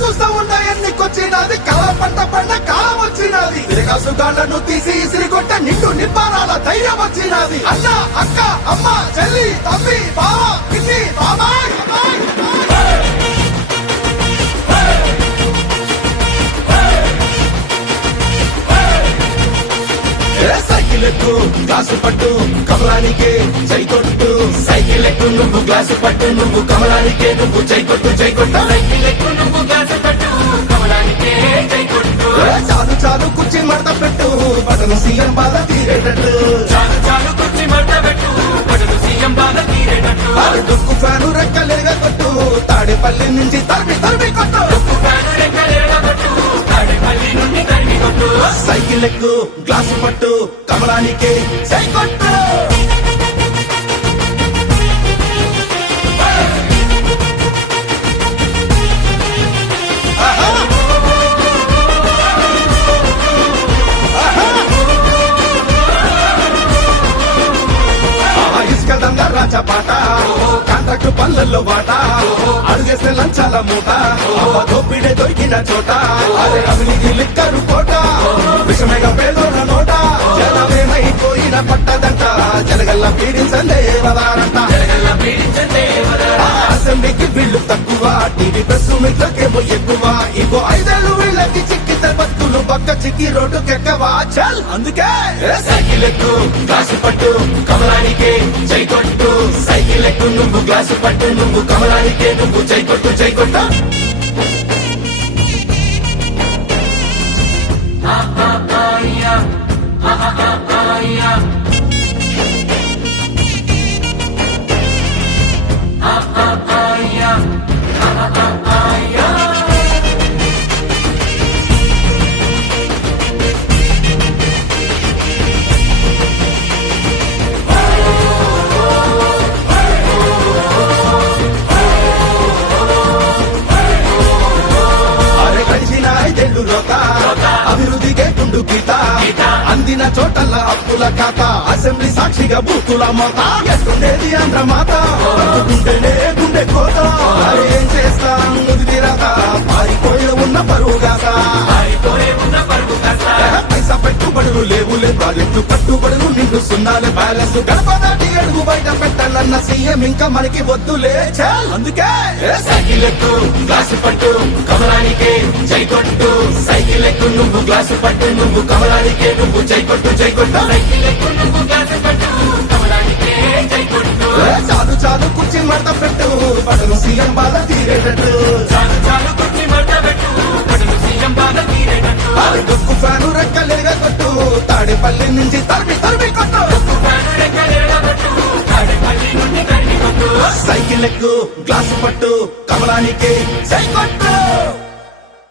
చూస్తా ఉన్నా ఎన్నికొచ్చినది కళ పంట పంట కాలం వచ్చినది తిరగాసు గాళ్లను తీసి ఇసిరి కొట్ట నిండు నిప్పారాల ధైర్యం వచ్చినది అన్న అక్క అమ్మ చెల్లి తమ్మి బావ పిన్ని బాబాయ్ సైకిల్ ఎక్కు గ్లాసు పట్టు కమలానికే జై కొట్టు సైకిల్ ఎక్కు నువ్వు గ్లాసు పట్టు నువ్వు కమలానికే నువ్వు జై కొట్టు జై కొట్టు సైకిల్ ఎక్కు నువ్వు గ్లాసు పట్టు కమలానికే జై కొట్టు చాలు చాలు కుర్చీ మడత పెట్టు బటను సీఎం బాధ తీరేటట్టు చాలు చాలు కుర్చీ మడత పెట్టు బటను సీఎం బాధ తీరేటట్టు డొక్కు ఫ్యాను రెక్కలేగా కొట్టు తాడేపల్లి నుంచి తరిమి తరిమి కొట్టు డొక్కు ఫ్యాను రెక్కలేగా కొట్టు తాడేపల్లి నుండి తరిమి కొట్టు సైకిల్ ఎక్కు గ్లాసు పట్టు కమలానికే జై కొట్టు రాజపాట కాంట్రాక్ట్ పనులలో వాట అడుగేస్తే లంచాల మూట దోపిడే దొరికిన చోట అదే అవినీతి లిక్కరు కోట విషమేగ పేదోన నోట జనమేమైపోయిన పట్టదంట జనగల్ల పీడించండే వదారంట అసెంబ్లీకి బిల్లు తక్కువ టీవీ ప్రెస్ మీట్లకేమో ఎక్కువ ఇంకో 5 ఏళ్ళు వీళ్ళకి చిక్కితే బతుకులు పక్క చిక్కి రోడ్డుకెక్కవా చల్ అందుకే సైకిల్ ఎక్కు గ్లాసు పట్టు కమలానికే జై కొట్టు సైకిల్ ఎక్కు నువ్వు గ్లాసు పట్టు నువ్వు కమలానికే నువ్వు జై కొట్టు జై కొట్టు అభివృద్ధికే కుండు గీత అందిన చోటల్ల అప్పుల ఖాతా అసెంబ్లీ సాక్షిగా బూతుల మోత ఎట్టుండేది ఆంధ్ర మాత బతుకుంటేనే గుండె కోత ఏం చేస్తాం ముదిరి రాత పారిపోయే ఉన్న పరువు గాత పైసా పెట్టుబడులు లేవులే ప్రాజెక్టు కట్టుబడులు నిండు సున్నాలే బ్యాలెన్స్ గడప దాటి అడుగు బయట పెట్టాలన్న సీఎం ఇంకా మనకి వద్దులే చాల్ అందుకే సైకిల్ ఎక్కు గ్లాసు పట్టు కమలానికే జై కొట్టు సైకిల్ ఎక్కు నువ్వు గ్లాసు పట్టు నువ్వు కమలానికే నువ్వు జై కొట్టు జై కొట్టు సైకిల్ ఎక్కు నువ్వు గ్లాసు పట్టు కమలానికే జై కొట్టు చాలు చాలు కుర్చీ మడత పెట్టు బటను సీఎం బాధ తీరేటట్టు చాలు చాలు కుర్చీ మడత పెట్టు బటను సీఎం బాధ తీరేటట్టు డొక్కు ఫ్యాను రెక్కలేగా కొట్టు తాడేపల్లి నుంచి తరిమి తరిమి కొట్టు డొక్కు ఫ్యాను రెక్కలేగా కొట్టు తాడేపల్లి నుండి తరిమి కొట్టు సైకిల్ ఎక్కు గ్లాసు పట్టు కమలానికే జై కొట్టు